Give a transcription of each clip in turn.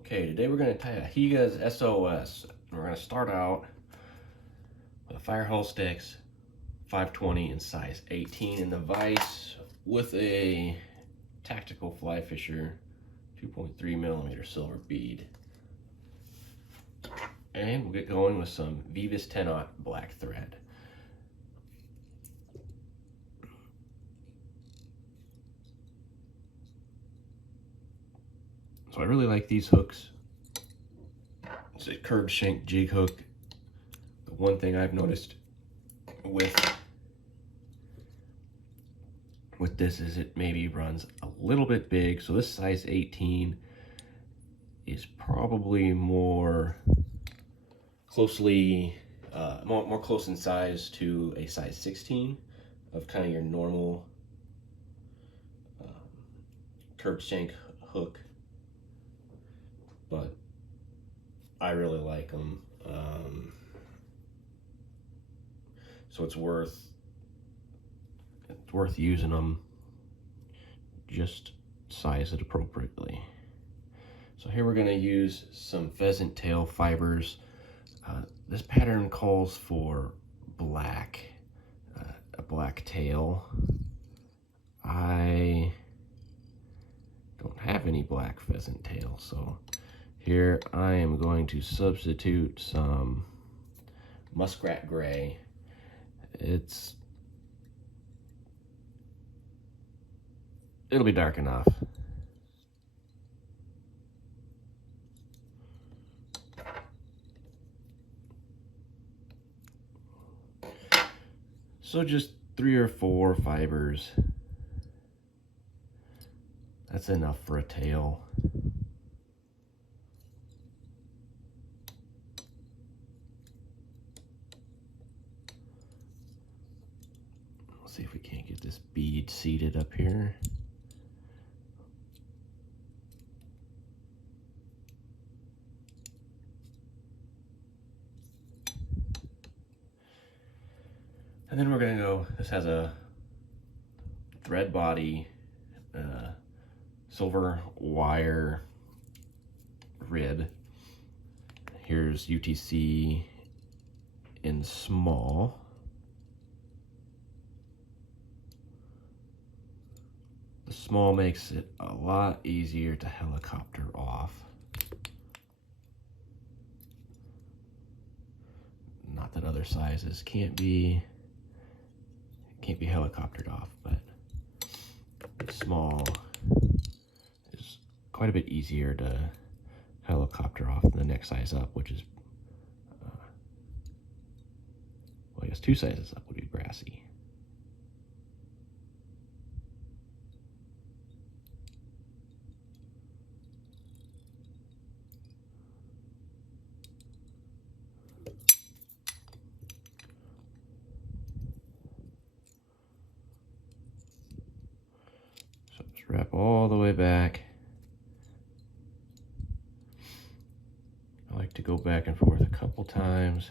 Okay, today we're going to tie a Higa's S.O.S. We're going to start out with a Firehole Sticks 520 in size 18 in the vise with a tactical fly fisher 2.3mm silver bead. And we'll get going with some Veevus 10-aught black thread. So I really like these hooks. It's a curved shank jig hook. The one thing I've noticed with this is it maybe runs a little bit big. So this size 18 is probably more closely, more close in size to a size 16 of kind of your normal curved shank hook. But I really like them, so it's worth using them. Just size it appropriately. So here we're going to use some pheasant tail fibers. This pattern calls for black, a black tail. I don't have any black pheasant tail, so here I am going to substitute some Muskrat gray. It'll be dark enough. So just 3 or 4 fibers. That's enough for a tail. Let's see if we can't get this bead seated up here. And then we're going to go, this has a thread body, silver wire rib. Here's UTC in small. The small makes it a lot easier to helicopter off. Not that other sizes can't be helicoptered off, but small is quite a bit easier to helicopter off than the next size up, which is, well, I guess 2 sizes up would be brassy. Wrap all the way back. I like to go back and forth a couple times.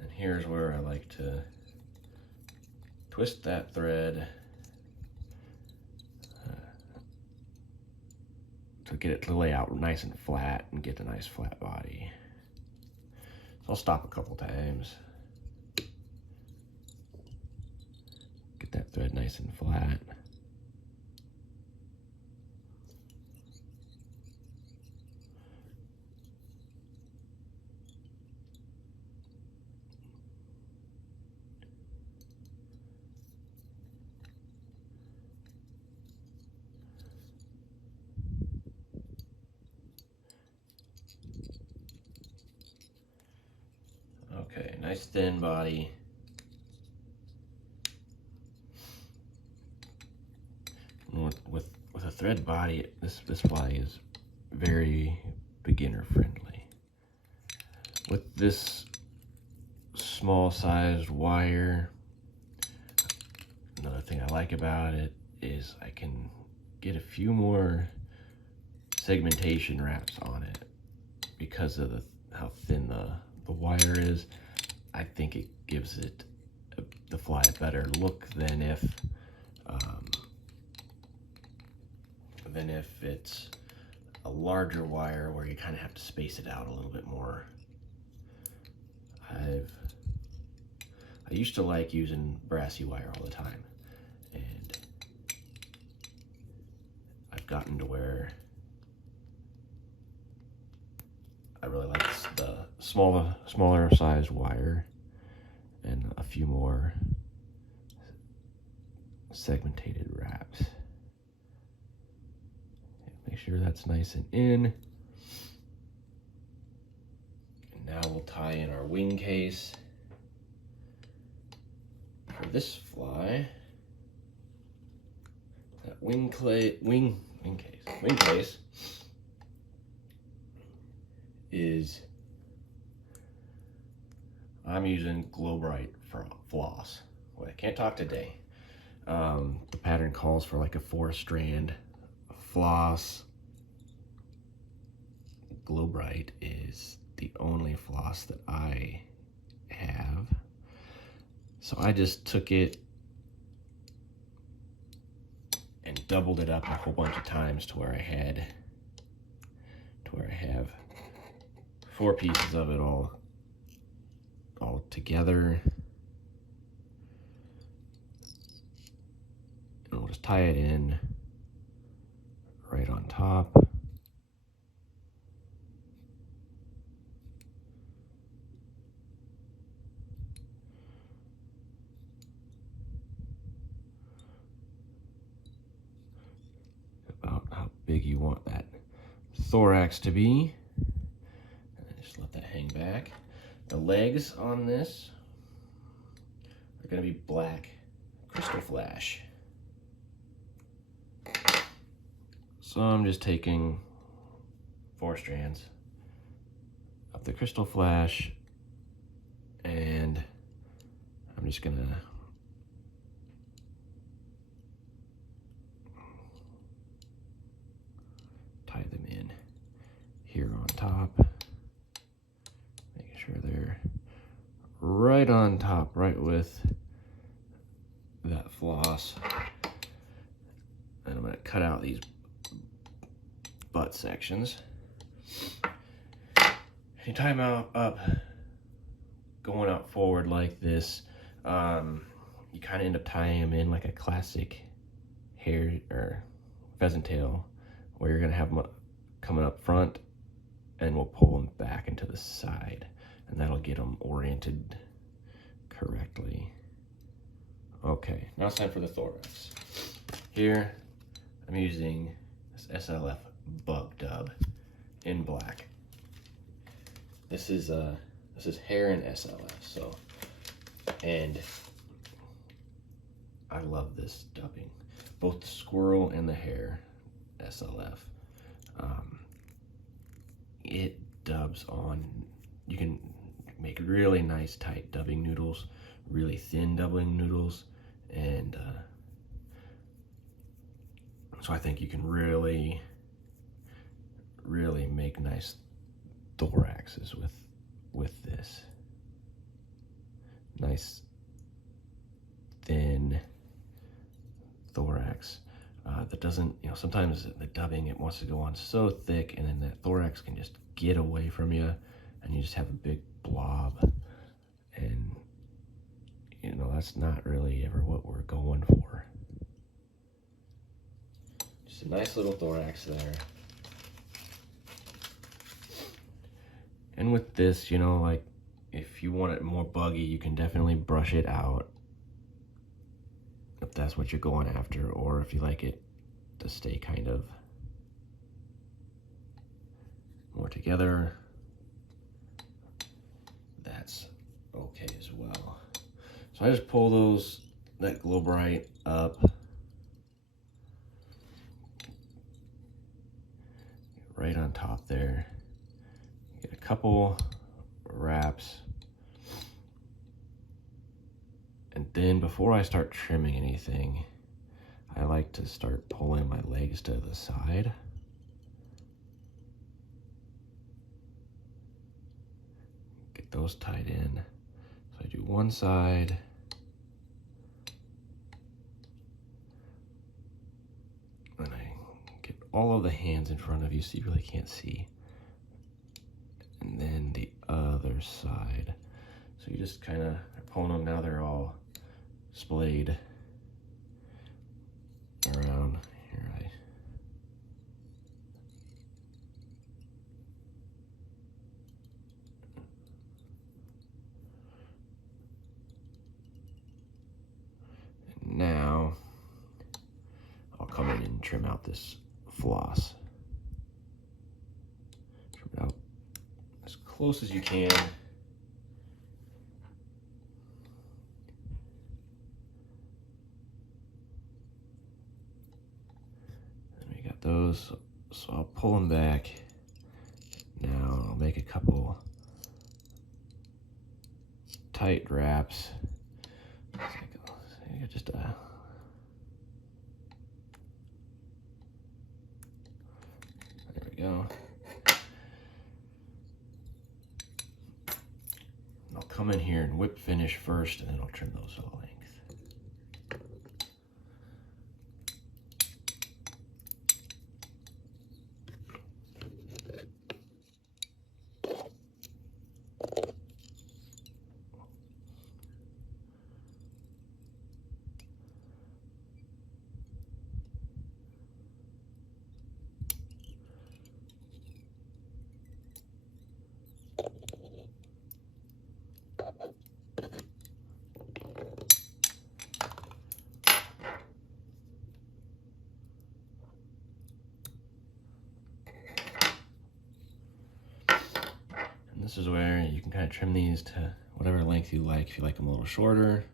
And here's where I like to twist that thread to get it to lay out nice and flat and get a nice flat body. So I'll stop a couple times. That thread nice and flat. Okay, nice thin body. With a thread body, this fly is very beginner friendly. With this small sized wire, another thing I like about it is I can get a few more segmentation wraps on it because of how thin the wire is. I think it gives it the fly a better look than if than if it's a larger wire where you kind of have to space it out a little bit more. I used to like using brassy wire all the time, and I've gotten to where I really like the smaller sized wire and a few more segmented wraps. Make sure that's nice and in. And now we'll tie in our wing case. For this fly, that wing case is, I'm using Brite for Floss. Well, I can't talk today. The pattern calls for like a 4-strand floss. Brite is the only floss that I have. So I just took it and doubled it up a whole bunch of times to where I have 4 pieces of it all together. And we'll just tie it in right on top. About how big you want that thorax to be. And just let that hang back. The legs on this are going to be black Krystal flash. So I'm just taking 4 strands of the Krystal flash, and I'm just gonna tie them in here on top, making sure they're right on top, right with that floss. And I'm gonna cut out these butt sections. You tie them up going out forward like this. You kind of end up tying them in like a classic hare or pheasant tail, where you're gonna have them coming up front, and we'll pull them back into the side, and that'll get them oriented correctly. Okay, now it's time for the thorax. Here I'm using this SLF bug dub in black. This is Hare and SLF. So, and I love this dubbing, both the squirrel and the hare SLF. It dubs on. You can make really nice tight dubbing noodles, really thin dubbing noodles, and so I think you can really make nice thoraxes with this. Nice thin thorax that doesn't, sometimes the dubbing, it wants to go on so thick, and then that thorax can just get away from you, and you just have a big blob, and that's not really ever what we're going for. Just a nice little thorax there. And with this, like, if you want it more buggy, you can definitely brush it out if that's what you're going after, or if you like it to stay kind of more together, that's okay as well. So I just pull that Brite up, right on top there. Get a couple wraps, and then before I start trimming anything, I like to start pulling my legs to the side. Get those tied in. So I do one side, and I get all of the hands in front of you so you really can't see. And then the other side. So you just kind of pulling them, now they're all splayed around here. Now I'll come in and trim out this floss. Trim it out as close as you can. And we got those, so I'll pull them back. Now I'll make a couple tight wraps. Just there we go. I'll come in here and whip finish first, and then I'll trim those to the length. This is where you can kind of trim these to whatever length you like. If you like them a little shorter,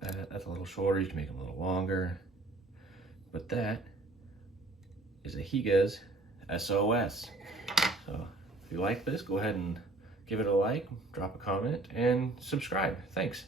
that's a little shorter. You can make them a little longer. But that is a Higa's S.O.S. So if you like this, go ahead and give it a like, drop a comment, and subscribe. Thanks.